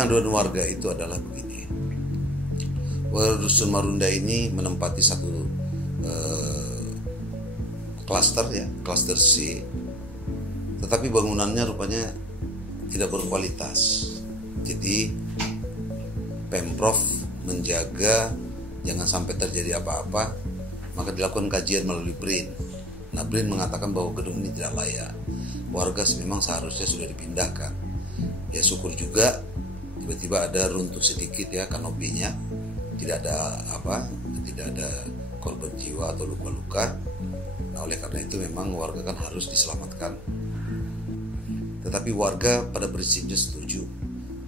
pengaduan warga itu adalah begini. Dusun Marunda ini menempati satu klaster ya, klaster C. Tetapi bangunannya rupanya tidak berkualitas. Jadi Pemprov menjaga jangan sampai terjadi apa-apa, maka dilakukan kajian melalui BRIN. Nah, BRIN mengatakan bahwa gedung ini tidak layak. Warga memang seharusnya sudah dipindahkan. Ya syukur juga tiba-tiba ada runtuh sedikit ya kanopinya, tidak ada korban jiwa atau luka-luka. Nah, oleh karena itu memang warga kan harus diselamatkan. Tetapi warga pada prinsipnya setuju.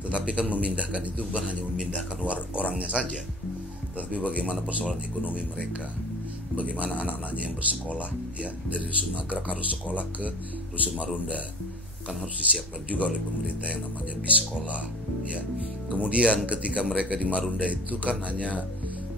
Tetapi kan memindahkan itu bukan hanya memindahkan orangnya saja, tetapi bagaimana persoalan ekonomi mereka, bagaimana anak-anaknya yang bersekolah ya, dari Dusun Nagrak harus sekolah ke Dusun Marunda, kan harus disiapkan juga oleh pemerintah yang namanya bis sekolah ya. Kemudian ketika mereka di Marunda itu kan hanya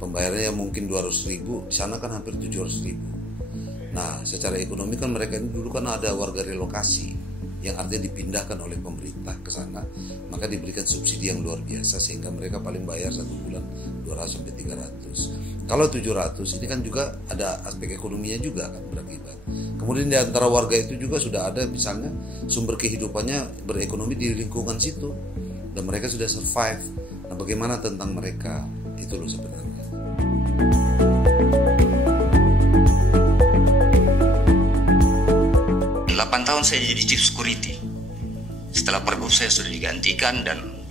pembayarannya mungkin 200.000, di sana kan hampir 700.000. Nah, secara ekonomi kan mereka ini dulu kan ada warga relokasi yang artinya dipindahkan oleh pemerintah ke sana, maka diberikan subsidi yang luar biasa sehingga mereka paling bayar 1 bulan 200-300. Kalau 700 ini kan juga ada aspek ekonominya juga kan berakibat. Kemudian di antara warga itu juga sudah ada misalnya sumber kehidupannya berekonomi di lingkungan situ dan mereka sudah survive. Nah, bagaimana tentang mereka? Itu loh sebenarnya. Tahun saya jadi chief security. Setelah pergub saya sudah digantikan dan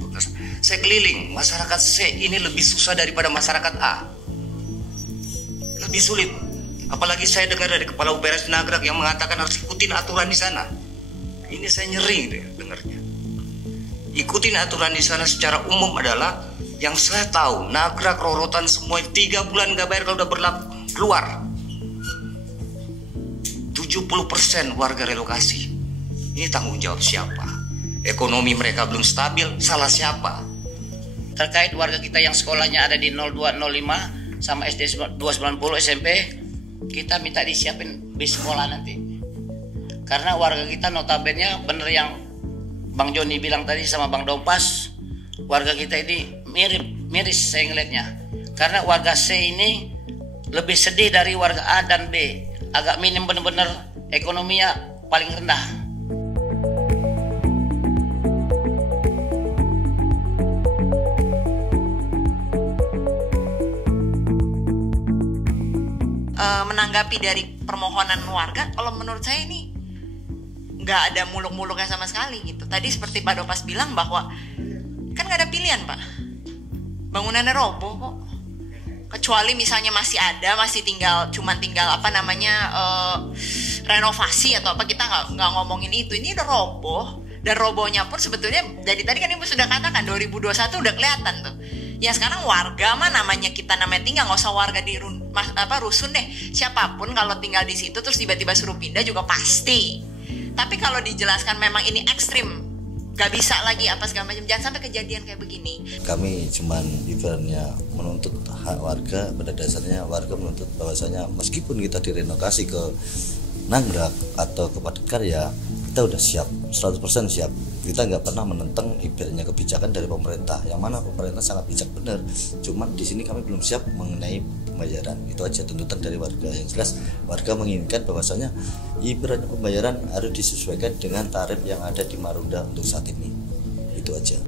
saya keliling. Masyarakat C ini lebih susah daripada masyarakat A. Lebih sulit. Apalagi saya dengar dari kepala UPRS Nagrak yang mengatakan harus ikutin aturan di sana. Ini saya nyeri dengarnya. Ikutin aturan di sana secara umum adalah yang saya tahu Nagrak Rorotan semua 3 bulan gak bayar kalau udah berlaku keluar. 70% warga relokasi. Ini tanggung jawab siapa? Ekonomi mereka belum stabil, salah siapa? Terkait warga kita yang sekolahnya ada di 0205 sama SD 290 SMP, kita minta disiapin bis sekolah nanti. Karena warga kita notabene bener yang Bang Joni bilang tadi sama Bang Dompas, warga kita ini miris saya ngeliatnya. Karena warga C ini lebih sedih dari warga A dan B. Agak minim bener-bener ekonominya paling rendah. Menanggapi dari permohonan warga, kalau menurut saya ini nggak ada muluk-muluknya sama sekali gitu. Tadi seperti Pak Dopas bilang bahwa kan nggak ada pilihan Pak, bangunannya roboh kok. Kecuali misalnya masih tinggal renovasi atau apa, kita nggak ngomongin itu. Ini udah roboh, dan robohnya pun sebetulnya dari tadi kan Ibu sudah katakan 2021 udah kelihatan tuh. Ya sekarang warga mah namanya tinggal, nggak usah warga di rusun deh. Siapapun kalau tinggal di situ terus tiba-tiba suruh pindah juga pasti. Tapi kalau dijelaskan memang ini ekstrim, gak bisa lagi apa segala macam, jangan sampai kejadian kayak begini. Kami cuman ibaratnya menuntut hak warga. Pada dasarnya warga menuntut bahwasanya meskipun kita direnovasi ke Nagrak atau ke Padat Karya, kita udah siap, 100% siap. Kita nggak pernah menentang ibaratnya kebijakan dari pemerintah, yang mana pemerintah sangat bijak benar. Cuman di sini kami belum siap mengenai pembayaran. Itu aja tuntutan dari warga. Yang jelas warga menginginkan bahwasanya ibaratnya pembayaran harus disesuaikan dengan tarif yang ada di Marunda untuk saat ini. Itu aja.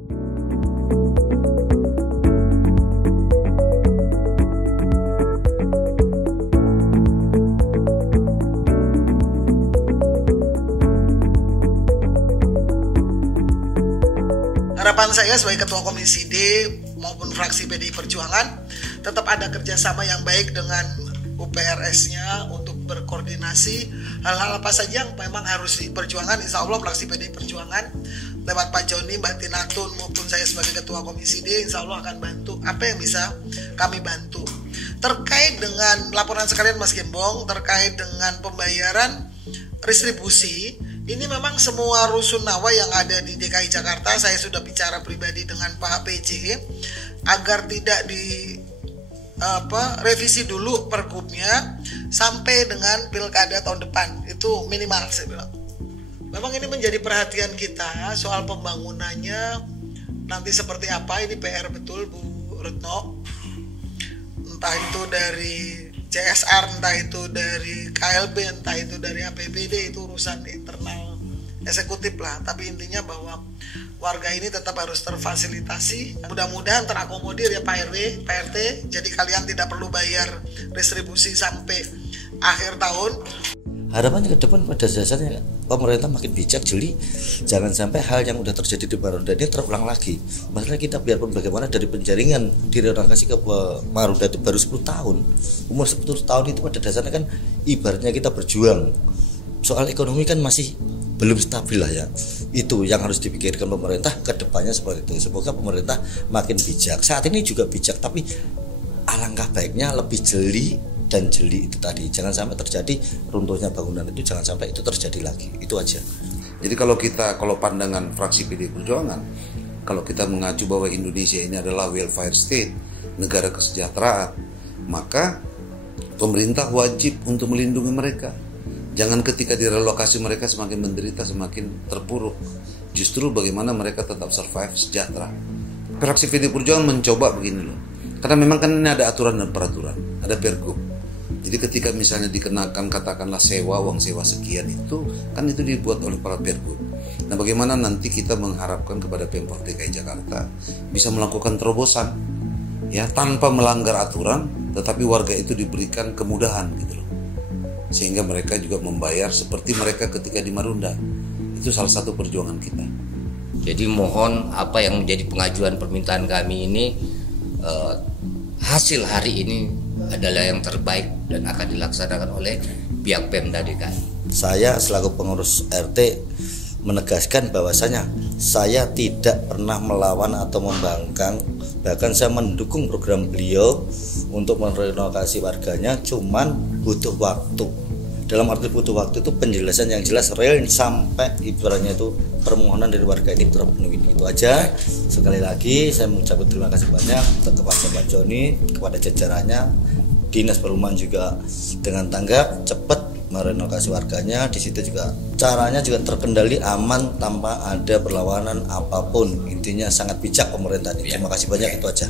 Harapan saya sebagai Ketua Komisi D maupun fraksi PDI Perjuangan tetap ada kerjasama yang baik dengan UPRS-nya untuk berkoordinasi hal-hal apa saja yang memang harus diperjuangkan. Insya Allah fraksi PDI Perjuangan lewat Pak Joni, Mbak Tinatun maupun saya sebagai Ketua Komisi D, insya Allah akan bantu apa yang bisa kami bantu. Terkait dengan laporan sekalian Mas Gembong, terkait dengan pembayaran restribusi, ini memang semua rusun Nawa yang ada di DKI Jakarta, saya sudah bicara pribadi dengan Pak PJ agar tidak revisi dulu pergubnya sampai dengan pilkada tahun depan, itu minimal saya bilang. Memang ini menjadi perhatian kita soal pembangunannya nanti seperti apa, ini PR betul Bu Retno. Entah itu dari CSR, entah itu dari KLB, entah itu dari APBD, itu urusan internal eksekutif lah. Tapi intinya bahwa warga ini tetap harus terfasilitasi. Mudah-mudahan terakomodir ya Pak RW, Pak RT. Jadi kalian tidak perlu bayar distribusi sampai akhir tahun. Harapannya ke depan pada dasarnya pemerintah makin bijak, jeli, jangan sampai hal yang udah terjadi di Marunda ini terulang lagi. Masalah kita biarpun bagaimana dari penjaringan direlokasi ke Marunda itu baru 10 tahun. Umur 10 tahun itu pada dasarnya kan ibaratnya kita berjuang. Soal ekonomi kan masih belum stabil lah ya. Itu yang harus dipikirkan pemerintah ke depannya seperti itu. Semoga pemerintah makin bijak. Saat ini juga bijak, tapi alangkah baiknya lebih jeli dan jeli itu tadi. Jangan sampai terjadi runtuhnya bangunan itu, jangan sampai itu terjadi lagi. Itu aja. Jadi kalau pandangan fraksi PDI Perjuangan, kalau kita mengacu bahwa Indonesia ini adalah welfare state, negara kesejahteraan, maka pemerintah wajib untuk melindungi mereka. Jangan ketika direlokasi mereka semakin menderita, semakin terpuruk. Justru bagaimana mereka tetap survive sejahtera. Fraksi PDI Perjuangan mencoba begini loh. Karena memang kan ini ada aturan dan peraturan, ada pergub. Jadi ketika misalnya dikenakan katakanlah uang sewa sekian itu, kan itu dibuat oleh para pergub. Nah bagaimana nanti kita mengharapkan kepada Pemprov DKI Jakarta bisa melakukan terobosan ya tanpa melanggar aturan, tetapi warga itu diberikan kemudahan gitu loh. Sehingga mereka juga membayar seperti mereka ketika di Marunda. Itu salah satu perjuangan kita. Jadi mohon apa yang menjadi pengajuan permintaan kami ini, hasil hari ini adalah yang terbaik dan akan dilaksanakan oleh pihak Pemda DKI. Saya selaku pengurus RT menegaskan bahwasanya saya tidak pernah melawan atau membangkang, bahkan saya mendukung program beliau untuk merenovasi warganya, cuman butuh waktu. Dalam arti butuh waktu itu penjelasan yang jelas, real, sampai ibaratnya itu permohonan dari warga ini terpenuhi. Itu aja. Sekali lagi saya mengucapkan terima kasih banyak kepada Pak Joni, kepada jajarannya, Dinas Perumahan juga dengan tanggap cepat merenovasi warganya. Di situ juga caranya juga terkendali, aman, tanpa ada perlawanan apapun. Intinya sangat bijak pemerintah ini. Terima kasih banyak, itu aja.